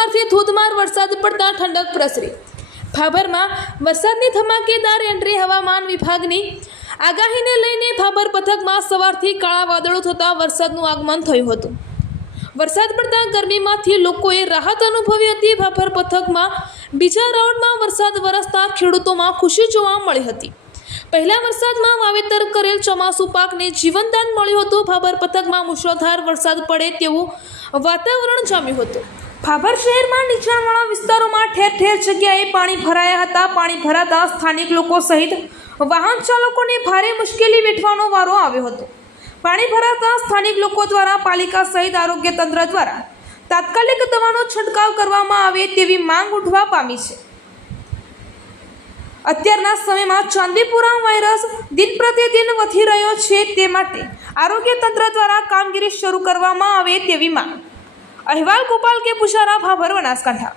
સવારથી ધોધમાર વરસાદ પડતા ઠંડક પ્રસરી। ભાભરમાં વરસાદની ધમાકેદાર એન્ટ્રી। હવામાન વિભાગની આગાહીને લઈને ભાભર પંથકમાં સવારથી કાળા વાદળો થતાં વરસાદનું આગમન થયું હતું। વરસાદ પડતા ગરમીમાંથી લોકોએ રાહત અનુભવી હતી। ભાભર પંથકમાં બીજા રાઉન્ડમાં વરસાદ વરસતા ખેડૂતોમાં ખુશી જોવા મળી હતી। પહેલા વરસાદમાં વાવેતર કરેલ ચોમાસુ પાકને જીવનદાન મળ્યું હતું। ભાભર પંથકમાં મુશળધાર વરસાદ પડે તેવું વાતાવરણ જામ્યું હતું। ભાભર શહેરમાં નીચાણવાળા વિસ્તારોમાં ઠેર ઠેર જગ્યાએ પાણી ભરાયા હતા। પાણી ભરાતા સ્થાનિક લોકો સહિત વાહન ચાલકોને ભારે મુશ્કેલી વેઠવાનો વારો આવ્યો હતો। પાણી ભરાતા સ્થાનિક લોકો દ્વારા પાલિકા સહિત આરોગ્ય તંત્ર દ્વારા તાત્કાલિક દવાનો છંટકાવ કરવામાં આવે તેવી માંગ ઉઠવા પામી છે। અત્યારના સમયમાં ચાંદીપુરા વાયરસ દિન પ્રતિદિન વધી રહ્યો છે, તે માટે આરોગ્ય તંત્ર દ્વારા કામગીરી શરૂ કરવામાં આવે તેવી માંગ। અહેવાલ ગોપાલ કે પુજારા, ભાભર, બનાસકાંઠા।